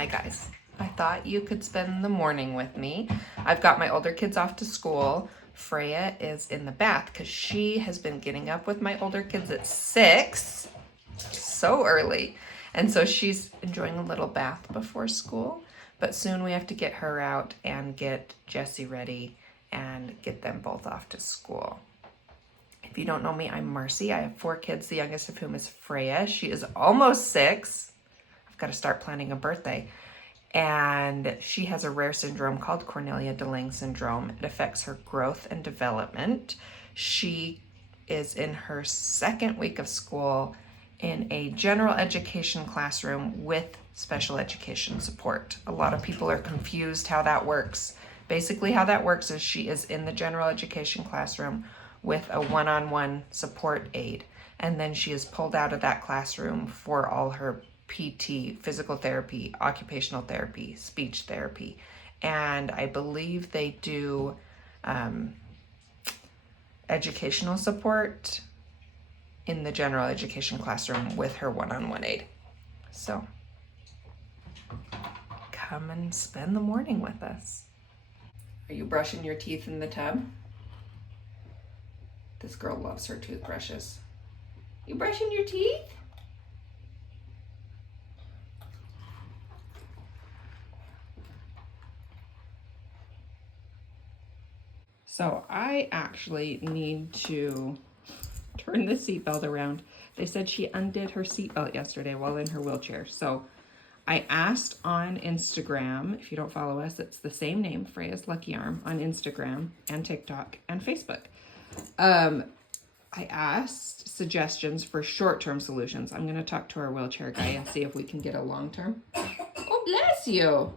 Hi guys. I thought you could spend the morning with me. I've got my older kids off to school. Freya is in the bath because she has been getting up with my older kids at 6, so early. And so she's enjoying a little bath before school. But soon we have to get her out and get Jesse ready and get them both off to school. If you don't know me, I'm Marcy. I have 4 kids, the youngest of whom is Freya. She is almost 6. I've got to start planning a birthday. And she has a rare syndrome called Cornelia de Lange syndrome. It affects her growth and development. She is in her 2nd week of school in a general education classroom with special education support. A lot of people are confused how that works. Basically, how that works is she is in the general education classroom with a one-on-one support aide, and then she is pulled out of that classroom for all her PT, physical therapy, occupational therapy, speech therapy, and I believe they do educational support in the general education classroom with her one-on-one aide. So come and spend the morning with us. Are you brushing your teeth in the tub? This girl loves her toothbrushes. You brushing your teeth? So I actually need to turn the seatbelt around. They said she undid her seatbelt yesterday while in her wheelchair. So I asked on Instagram, if you don't follow us, it's the same name, Freya's Lucky Arm, on Instagram and TikTok and Facebook. I asked suggestions for short-term solutions. I'm gonna talk to our wheelchair guy and see if we can get a long-term. Oh, bless you.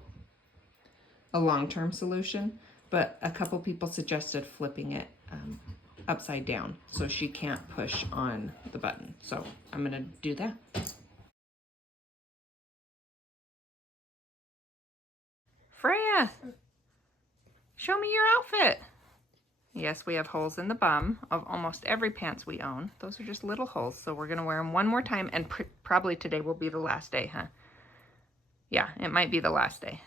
A long-term solution, but a couple people suggested flipping it upside down so she can't push on the button. So I'm gonna do that. Freya, show me your outfit. Yes, we have holes in the bum of almost every pants we own. Those are just little holes, so we're gonna wear them one more time, and probably today will be the last day, huh? Yeah, it might be the last day.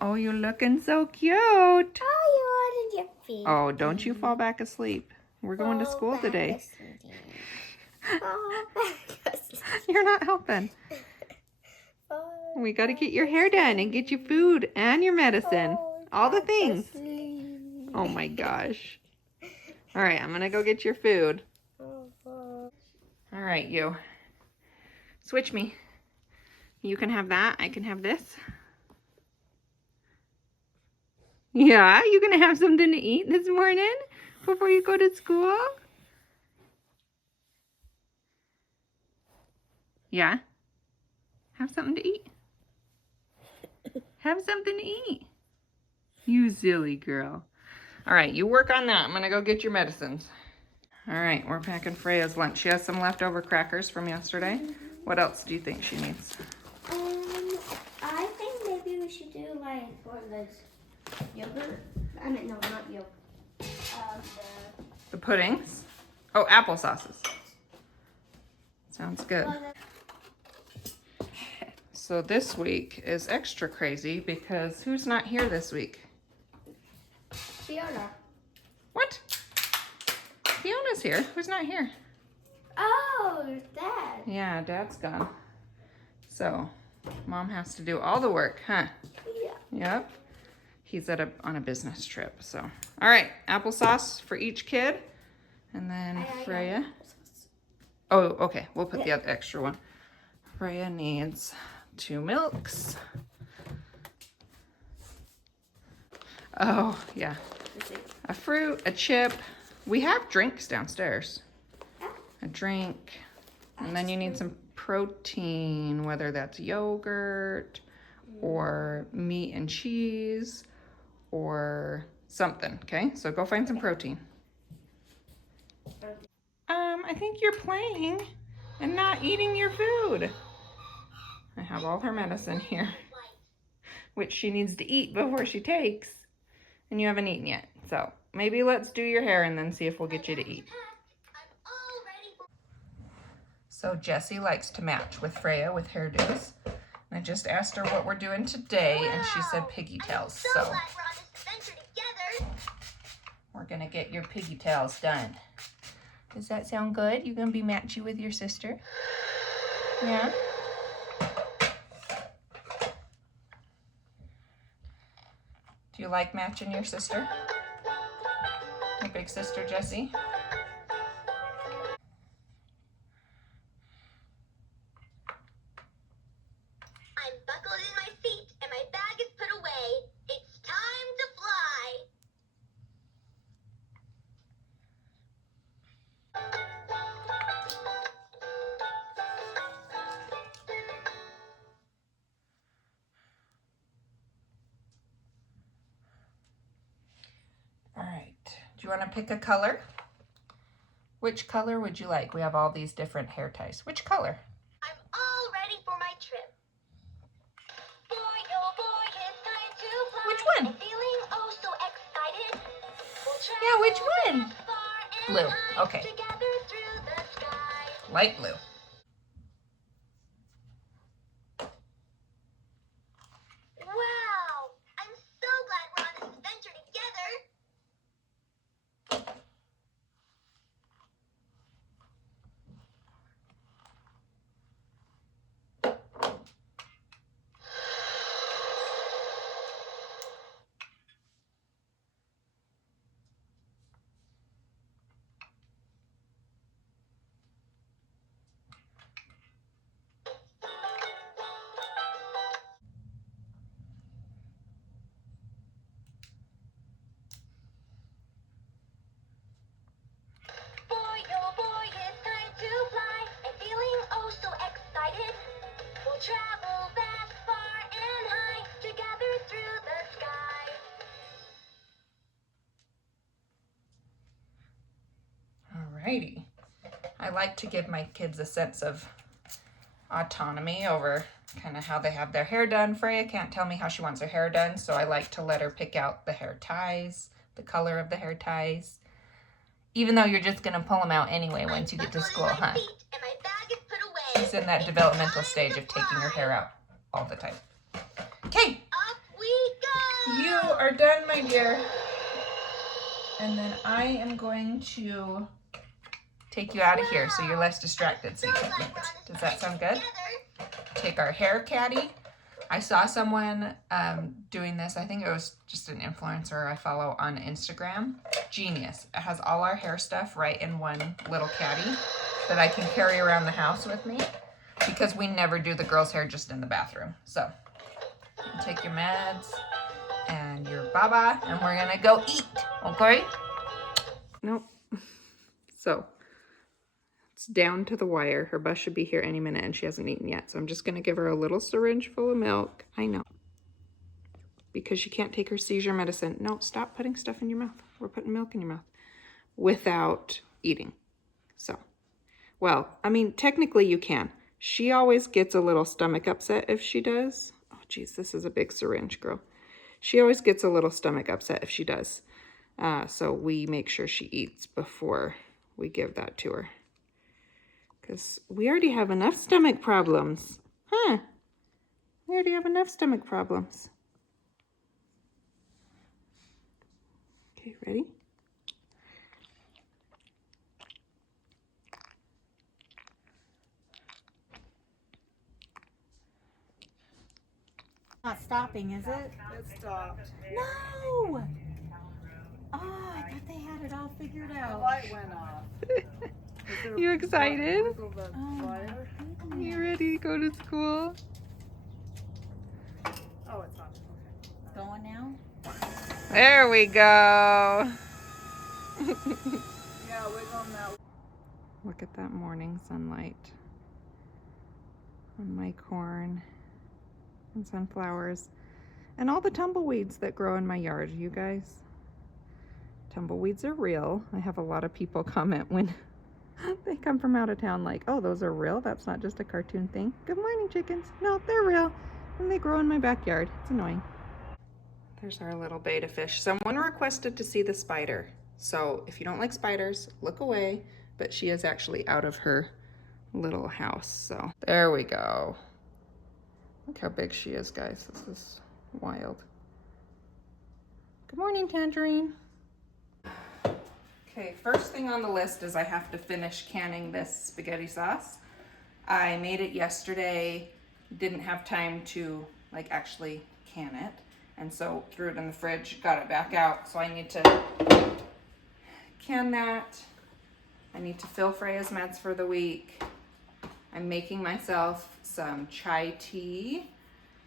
Oh, you're looking so cute. Oh, you wanted your feet. Oh, don't you fall back asleep. We're going to school today. You're not helping. We got to get your hair done and get you food and your medicine. All the things. Oh my gosh. All right, I'm going to go get your food. All right, you. Switch me. You can have that. I can have this. Yeah, you gonna have something to eat this morning before you go to school? Yeah? Have something to eat. Have something to eat. You silly girl. All right, you work on that. I'm gonna go get your medicines. All right, we're packing Freya's lunch. She has some leftover crackers from yesterday. What else do you think she needs? I think maybe we should do like one of those yogurt. I mean, no, not yogurt. The puddings? Oh, apple sauces. Sounds good. So this week is extra crazy because who's not here this week? Fiona. What? Fiona's here. Who's not here? Oh, Dad. Yeah, Dad's gone. So, Mom has to do all the work, huh? Yeah. Yep. He's on a business trip, so. All right, applesauce for each kid. And then Freya. Oh, okay, we'll put the other extra one. Freya needs 2 milks. Oh, yeah. A fruit, a chip. We have drinks downstairs. A drink. And then you need some protein, whether that's yogurt or meat and cheese or something, okay? So go find some protein. I think you're playing and not eating your food. I have all her medicine here, which she needs to eat before she takes, and you haven't eaten yet. So maybe let's do your hair and then see if we'll get you to eat. So Jessie likes to match with Freya with hairdos. And I just asked her what we're doing today, and she said piggy tails. So glad we're on this adventure together. we're gonna get your piggy tails done. Does that sound good? You gonna be matchy with your sister? Yeah? Do you like matching your sister? Your big sister, Jessie? I'm buckled in my seat and my bag is put away. It's time to fly. All right. Do you want to pick a color? Which color would you like? We have all these different hair ties. Which color? I'm all ready for my trip. Boy, oh boy, it's time to fly. Which one? I'm feeling oh so excited. We'll Yeah, which travel one? that far and Blue. high Okay. together through the sky. Light blue. Wow! I'm so glad we're on this adventure together. Boy, oh boy, it's time to fly. I'm feeling oh so excited. We'll travel that far and high together through the sky. Alrighty. I like to give my kids a sense of autonomy over kind of how they have their hair done. Freya can't tell me how she wants her hair done, so I like to let her pick out the hair ties, the color of the hair ties, even though you're just gonna pull them out anyway once you get to school, huh? And my bag is put away. She's in that developmental stage of taking her hair out all the time. Okay, Up we go. you are done, my dear. And then I am going to take you out of here so you're less distracted so you can eat. Does that sound good? Take our hair caddy. I saw someone doing this. I think it was just an influencer I follow on Instagram. Genius. It has all our hair stuff right in one little caddy that I can carry around the house with me because we never do the girls' hair just in the bathroom. So take your meds and your baba and we're gonna go eat, okay? Nope. So it's down to the wire. Her bus should be here any minute and she hasn't eaten yet. So I'm just gonna give her a little syringe full of milk. I know. Because she can't take her seizure medicine. No, stop putting stuff in your mouth. We're putting milk in your mouth without eating. So, well, I mean, technically you can. She always gets a little stomach upset if she does. Oh, geez, this is a big syringe, girl. She always gets a little stomach upset if she does. So we make sure she eats before we give that to her. Because we already have enough stomach problems. Huh? We already have enough stomach problems. Okay, ready? Not stopping, is it? It stopped. No! Oh, I thought they had it all figured The out. light went off. Is there You excited? wiggle the Oh, wire? You ready to go to school? Oh, it's on. It's going now? There we go. Yeah, wiggle on that. Look at that morning sunlight on my corn and sunflowers and all the tumbleweeds that grow in my yard, you guys. Tumbleweeds are real. I have a lot of people comment when they come from out of town like, oh, those are real? That's not just a cartoon thing. Good morning, chickens. No, they're real. And they grow in my backyard. It's annoying. There's our little betta fish. Someone requested to see the spider. So if you don't like spiders, look away. But she is actually out of her little house. So there we go. Look how big she is, guys. This is wild. Good morning, Tangerine. Okay, first thing on the list is I have to finish canning this spaghetti sauce. I made it yesterday, didn't have time to like actually can it, and so threw it in the fridge, got it back out. So I need to can that. I need to fill Freya's meds for the week. I'm making myself some chai tea,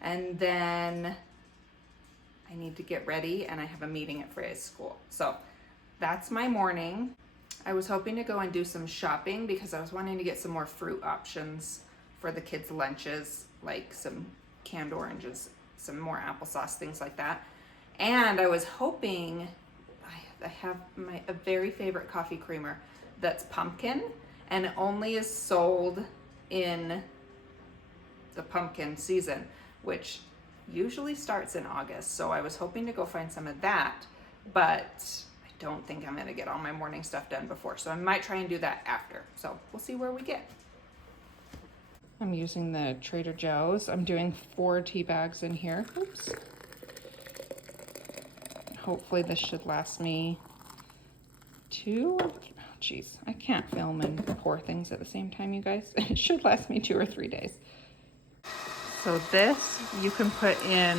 and then I need to get ready, and I have a meeting at Freya's school. So that's my morning. I was hoping to go and do some shopping because I was wanting to get some more fruit options for the kids' lunches, like some canned oranges, some more applesauce, things like that. And I was hoping, I have a very favorite coffee creamer that's pumpkin, and it only is sold in the pumpkin season, which usually starts in August. So I was hoping to go find some of that, but I don't think I'm gonna get all my morning stuff done before. So I might try and do that after. So we'll see where we get. I'm using the Trader Joe's. I'm doing 4 tea bags in here. Oops. Hopefully this should last me 2 or 3. Jeez, I can't film and pour things at the same time, you guys. It should last me 2 or 3 days. So this, you can put in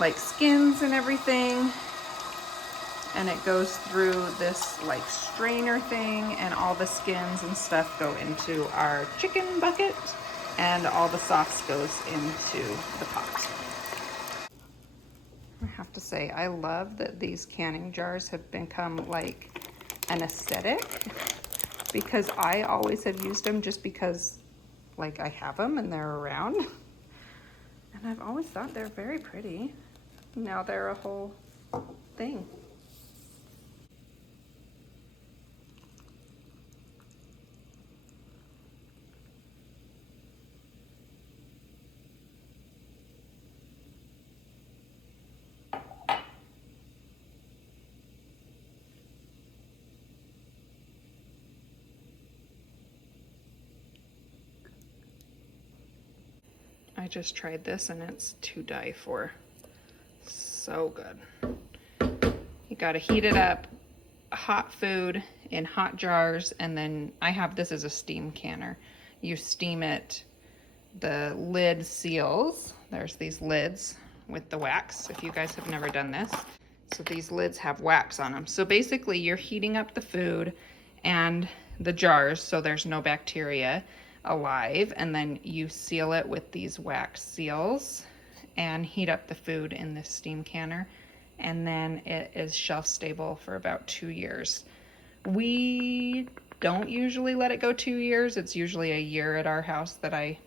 like skins and everything, and it goes through this like strainer thing, and all the skins and stuff go into our chicken bucket, and all the sauce goes into the pot. I have to say, I love that these canning jars have become like an aesthetic, because I always have used them just because like I have them and they're around, and I've always thought they're very pretty. Now they're a whole thing. I just tried this and it's to die for. So good. You gotta heat it up, hot food in hot jars, and then I have this as a steam canner. You steam it, the lid seals. There's these lids with the wax, if you guys have never done this. So these lids have wax on them. So basically you're heating up the food and the jars so there's no bacteria alive, and then you seal it with these wax seals and heat up the food in this steam canner, and then it is shelf stable for about 2 years. We don't usually let it go 2 years. It's usually a year at our house that I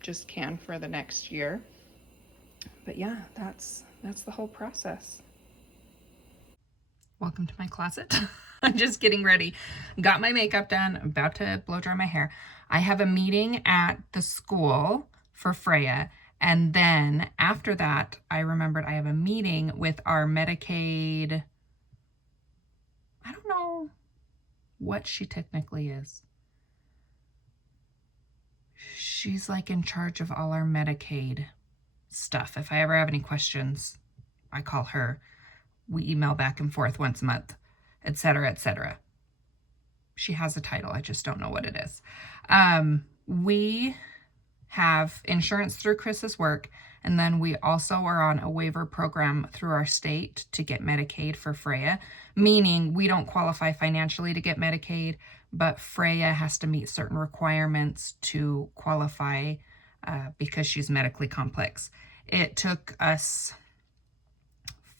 just can for the next year. But yeah, that's the whole process. Welcome to my closet. I'm just getting ready. Got my makeup done, about to blow dry my hair. I have a meeting at the school for Freya, and then after that, I remembered I have a meeting with our Medicaid. I don't know what she technically is. She's like in charge of all our Medicaid stuff. If I ever have any questions, I call her. We email back and forth once a month, etc., etc. She has a title, I just don't know what it is. We have insurance through Chris's work, and then we also are on a waiver program through our state to get Medicaid for Freya, meaning we don't qualify financially to get Medicaid, but Freya has to meet certain requirements to qualify because she's medically complex. It took us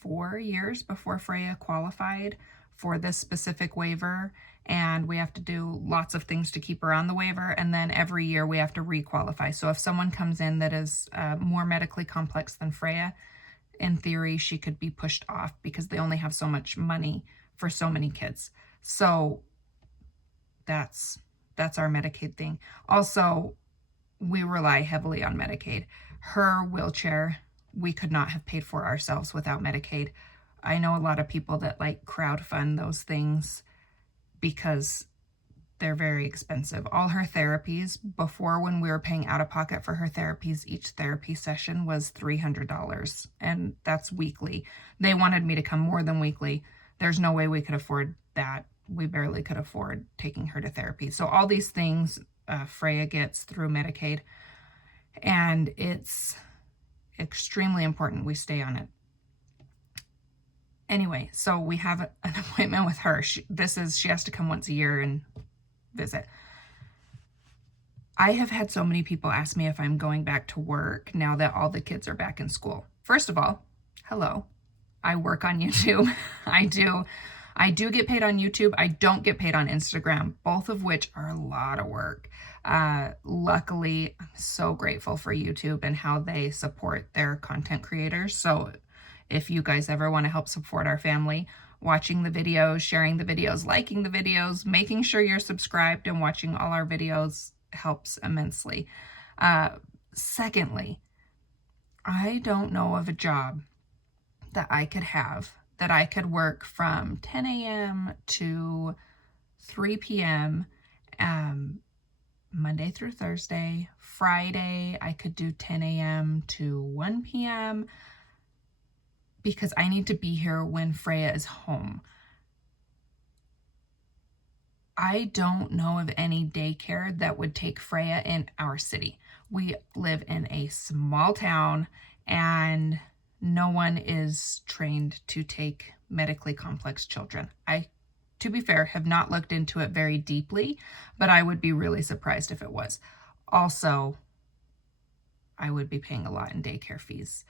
4 years before Freya qualified for this specific waiver, and we have to do lots of things to keep her on the waiver, and then every year we have to requalify. So if someone comes in that is more medically complex than Freya, in theory she could be pushed off because they only have so much money for so many kids. So that's our Medicaid thing. Also, we rely heavily on Medicaid. Her wheelchair we could not have paid for ourselves without Medicaid. I know a lot of people that like crowdfund those things because they're very expensive. All her therapies, before when we were paying out of pocket for her therapies, each therapy session was $300, and that's weekly. They wanted me to come more than weekly. There's no way we could afford that. We barely could afford taking her to therapy. So all these things Freya gets through Medicaid, and it's extremely important we stay on it. Anyway, so we have an appointment with her. She has to come once a year and visit. I have had so many people ask me if I'm going back to work now that all the kids are back in school. First of all, hello. I work on YouTube. I do get paid on YouTube. I don't get paid on Instagram, both of which are a lot of work. Luckily, I'm so grateful for YouTube and how they support their content creators. So if you guys ever want to help support our family, watching the videos, sharing the videos, liking the videos, making sure you're subscribed and watching all our videos helps immensely. Secondly, I don't know of a job that I could have that I could work from 10 a.m. to 3 p.m. Monday through Thursday. Friday, I could do 10 a.m. to 1 p.m. because I need to be here when Freya is home. I don't know of any daycare that would take Freya in our city. We live in a small town and no one is trained to take medically complex children. I, to be fair, have not looked into it very deeply, but I would be really surprised if it was. Also, I would be paying a lot in daycare fees.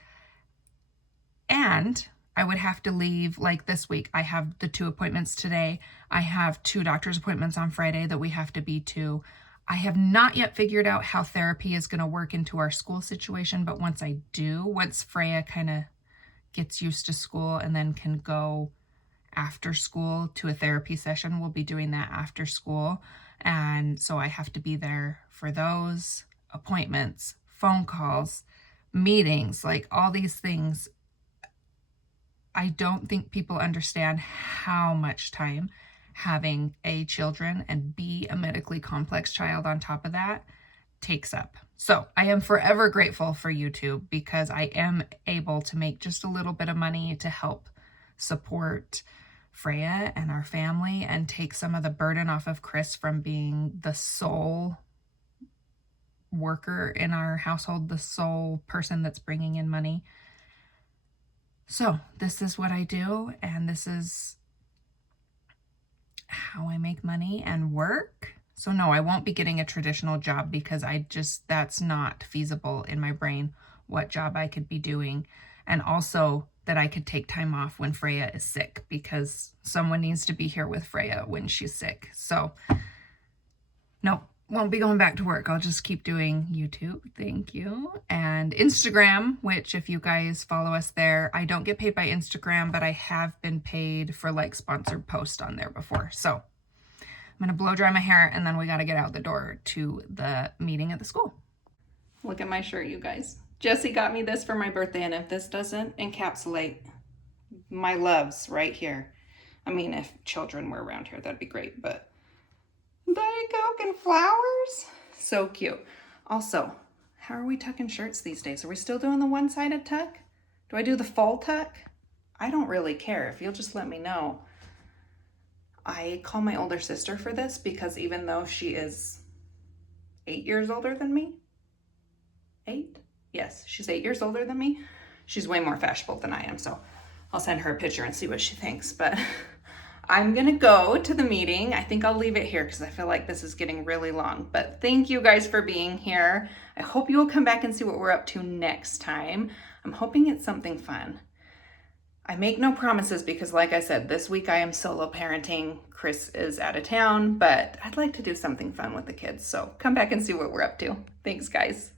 And I would have to leave, like this week. I have the 2 appointments today. I have 2 doctor's appointments on Friday that we have to be to. I have not yet figured out how therapy is going to work into our school situation, but once I do, once Freya kind of gets used to school and then can go after school to a therapy session, we'll be doing that after school. And so I have to be there for those appointments, phone calls, meetings, like all these things. I don't think people understand how much time having a children and be a medically complex child on top of that takes up. So I am forever grateful for YouTube because I am able to make just a little bit of money to help support Freya and our family and take some of the burden off of Chris from being the sole worker in our household, the sole person that's bringing in money. So this is what I do, and this is how I make money and work. So no, I won't be getting a traditional job because that's not feasible in my brain what job I could be doing. And also that I could take time off when Freya is sick because someone needs to be here with Freya when she's sick. So no, won't be going back to work. I'll just keep doing YouTube. Thank you. And Instagram, which if you guys follow us there, I don't get paid by Instagram, but I have been paid for like sponsored posts on there before. So I'm going to blow dry my hair and then we got to get out the door to the meeting at the school. Look at my shirt, you guys. Jesse got me this for my birthday, and if this doesn't encapsulate my loves right here, I mean, if children were around here, that'd be great, but Diet Coke and flowers? So cute. Also, how are we tucking shirts these days? Are we still doing the one-sided tuck? Do I do the full tuck? I don't really care. If you'll just let me know. I call my older sister for this because even though she is 8 years older than me, 8? Yes, she's 8 years older than me. She's way more fashionable than I am, so I'll send her a picture and see what she thinks. But I'm gonna go to the meeting. I think I'll leave it here because I feel like this is getting really long. But thank you guys for being here. I hope you will come back and see what we're up to next time. I'm hoping it's something fun. I make no promises because like I said, this week I am solo parenting. Chris is out of town, but I'd like to do something fun with the kids. So come back and see what we're up to. Thanks, guys.